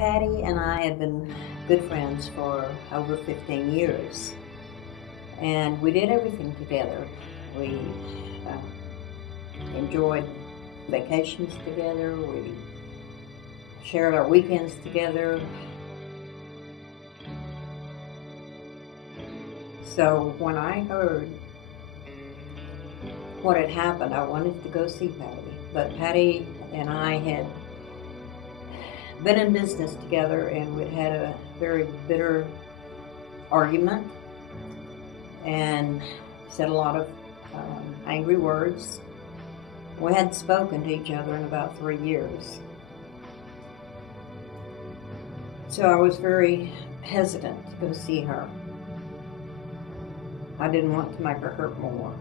Patty and I had been good friends for over 15 years, and we did everything together. We enjoyed vacations together, we shared our weekends together. So when I heard what had happened, I wanted to go see Patty. But Patty and I had been in business together, and we'd had a very bitter argument and said a lot of angry words. We hadn't spoken to each other in about 3 years. So I was very hesitant to go see her. I didn't want to make her hurt more.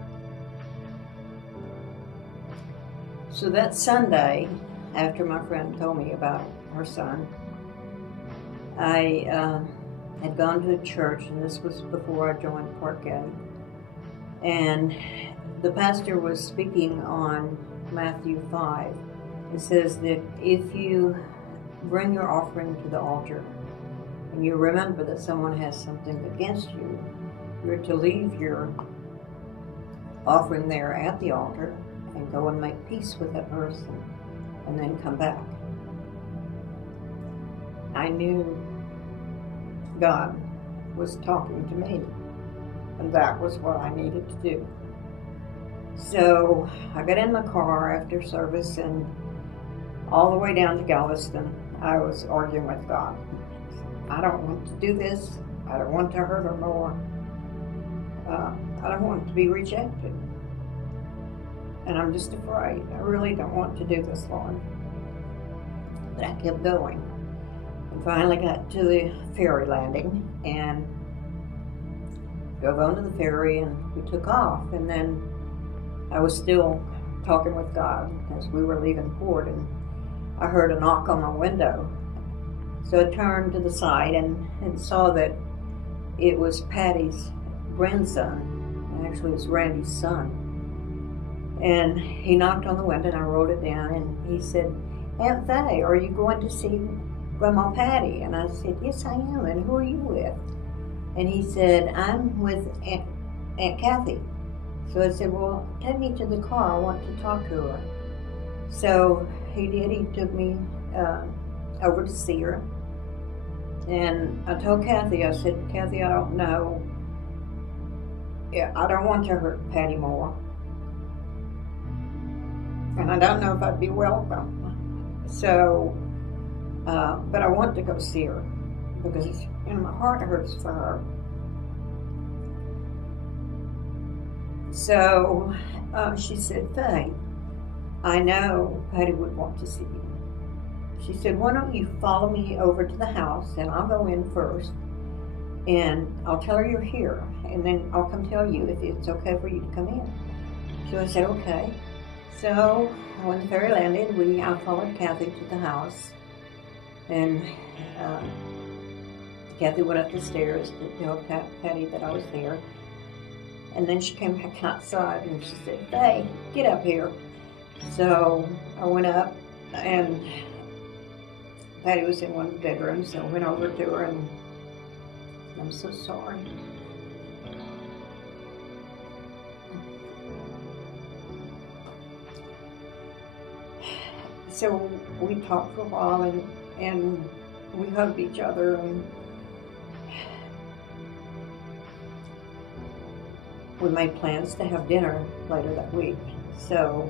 So that Sunday, after my friend told me about her son, I had gone to a church, and this was before I joined Park County, and the pastor was speaking on Matthew 5. It says that if you bring your offering to the altar and you remember that someone has something against you, you're to leave your offering there at the altar and go and make peace with that person and then come back. I knew God was talking to me, and that was what I needed to do. So I got in my car after service, and all the way down to Galveston, I was arguing with God. I don't want to do this. I don't want to hurt her more. I don't want to be rejected. And I'm just afraid. I really don't want to do this, Lord. But I kept going. And finally got to the ferry landing and drove onto the ferry, and we took off. And then I was still talking with God as we were leaving port, and I heard a knock on my window. So I turned to the side and saw that it was Patty's grandson. Actually, it was Randy's son. And he knocked on the window, and I rolled it down, and he said, "Aunt Faye, are you going to see Grandma Patty?" And I said, "Yes, I am. And who are you with?" And he said, "I'm with Aunt Kathy." So I said, "Well, take me to the car. I want to talk to her." So he did. He took me over to see her. And I told Kathy, I said, "Kathy, I don't know. I don't want to hurt Patty more. And I don't know if I'd be welcome. So, but I want to go see her because my heart hurts for her." So she said, "Faye, I know Patty would want to see you." She said, "Why don't you follow me over to the house, and I'll go in first, and I'll tell her you're here, and then I'll come tell you if it's okay for you to come in." So I said, "Okay." So when the ferry landed, I followed Kathy to the house, and Kathy went up the stairs to tell Patty that I was there. And then she came back outside, and she said, "Faye, get up here." So I went up, and Patty was in one of the bedrooms, so I went over to her, and "I'm so sorry." So we talked for a while, and we hugged each other, and we made plans to have dinner later that week. So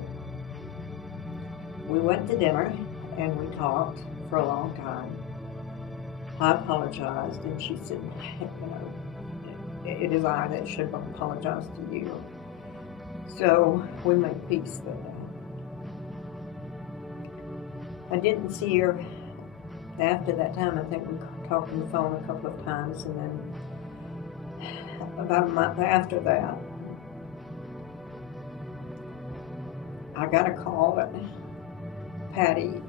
we went to dinner, and we talked for a long time. I apologized, and she said, "It is I that should apologize to you." So we made peace that day. I didn't see her after that time. I think we talked on the phone a couple of times, and then about a month after that, I got a call that Patty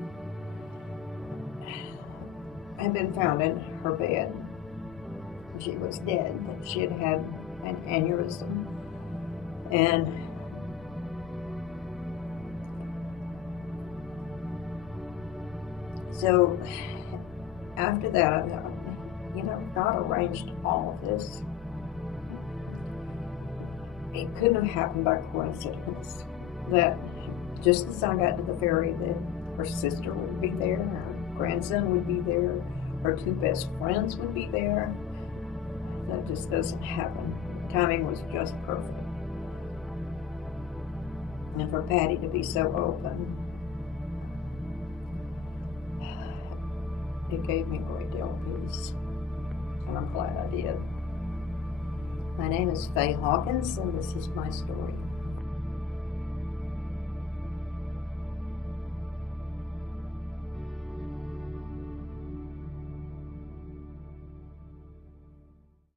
had been found in her bed. She was dead. She had had an aneurysm. And so after that, I thought, God arranged all of this. It couldn't have happened by coincidence. That just as I got to the ferry, that her sister would be there, her grandson would be there, her two best friends would be there. That just doesn't happen. Timing was just perfect. And for Patty to be so open, it gave me a great deal of peace. And I'm glad I did. My name is Faye Hawkins, and this is my story.